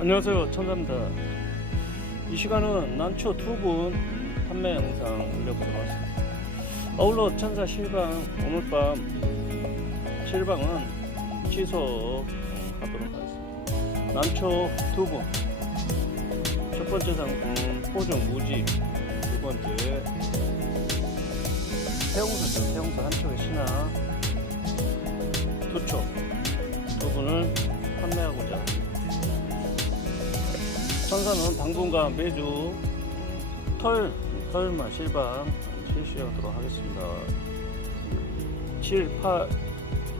안녕하세요. 천사입니다. 이 시간은 난초 두분 판매 영상 올려보도록 하겠습니다. 아울러 천사 실방 오늘 밤 실방은 취소하도록 하겠습니다. 난초 두분 첫 번째 상품 포종 무지. 두 번째 태용수죠. 태용수 한쪽에 신화. 두쪽 두 분을 판매하고자 천사는 당분간 매주 토요일, 토요일만 실방 실시하도록 하겠습니다. 7, 8,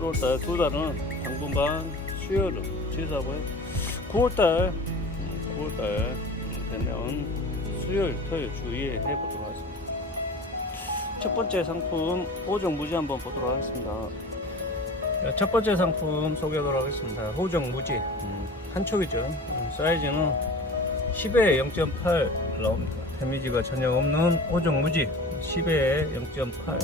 9월달 두 달은 당분간 수요일은 취소하고요. 9월달, 9월달 되면 수요일, 토요일 주 2회 해보도록 하겠습니다. 첫 번째 상품 호정 무지 한번 보도록 하겠습니다. 네, 첫 번째 상품 소개하도록 하겠습니다. 호정 무지 음, 한쪽이죠. 음, 사이즈는 10에 0.8 나옵니다. 데미지가 전혀 없는 호정 무지 10에 0.8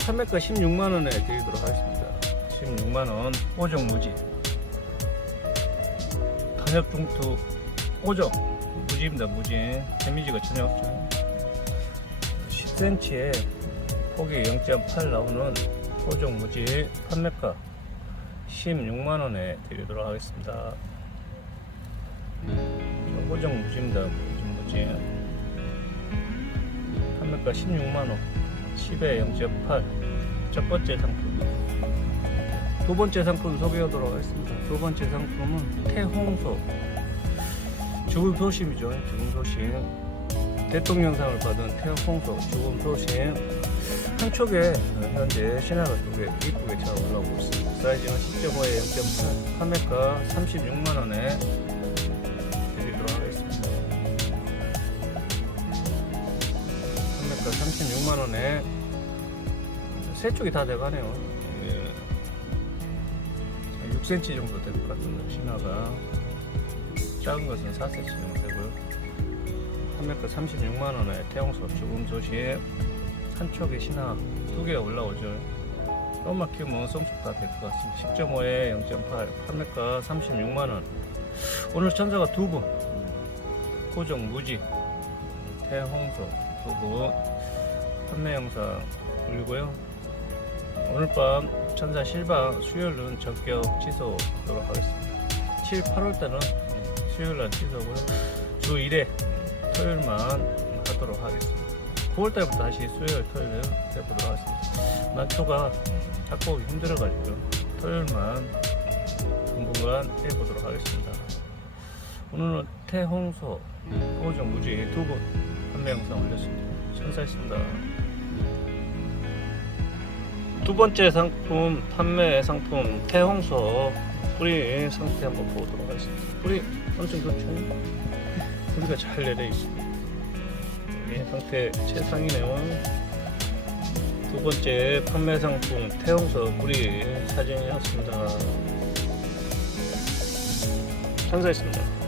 판매가 16만원에 드리도록 하겠습니다. 16만원 호정 무지 단엽 중투 호정 무지입니다. 무지 데미지가 전혀 없죠. 10cm에 폭이 0.8 나오는 호정 무지 판매가 16만원에 드리도록 하겠습니다. 호정 무지입니다. 호정 무지. 판매가 16만원. 10에 0.8. 첫 번째 상품. 두 번째 상품 소개하도록 하겠습니다. 두 번째 상품은 태홍소. 죽음 소심이죠. 죽음 소심. 대통령상을 받은 태홍소 죽음 소심. 한쪽에 현재 신화가 두개 이쁘게 잘 올라오고 있습니다. 사이즈는 10.5에 0.8. 판매가 36만원에 36만 원에 세 쪽이 다 돼가네요. 예. 6cm 정도 될 것 같은데 신화가 작은 것은 4cm 정도 되고요. 판매가 36만 원에 태용소 죽음 소시에 한 촉에 신화 두 개가 올라오죠. 조금만 키우면 성숙 다될 것 같습니다. 10.5에 0.8 판매가 36만 원. 오늘 천사가 두 분, 고정 무지, 태홍소 두 분 판매 영상 올리고요. 오늘 밤 천사 실방 수요일은 전격 취소하도록 하겠습니다. 7, 8월 때는 수요일 날 취소고요. 주 1회 토요일만 하도록 하겠습니다. 9월 달부터 다시 수요일, 토요일 해보도록 하겠습니다. 난초가 오기 힘들어가지고 토요일만 당분간 해보도록 하겠습니다. 오늘은 태홍소, 호정 무지 두 분 판매 영상 올렸습니다. 천사했습니다. 두 번째 상품 판매 상품 태홍소 뿌리 상태 한번 보도록 하겠습니다. 뿌리 엄청 좋죠? 뿌리가 잘 내려 있습니다. 이 상태 최상이네요. 두 번째 판매 상품 태홍소 뿌리 사진이었습니다. 천사했습니다.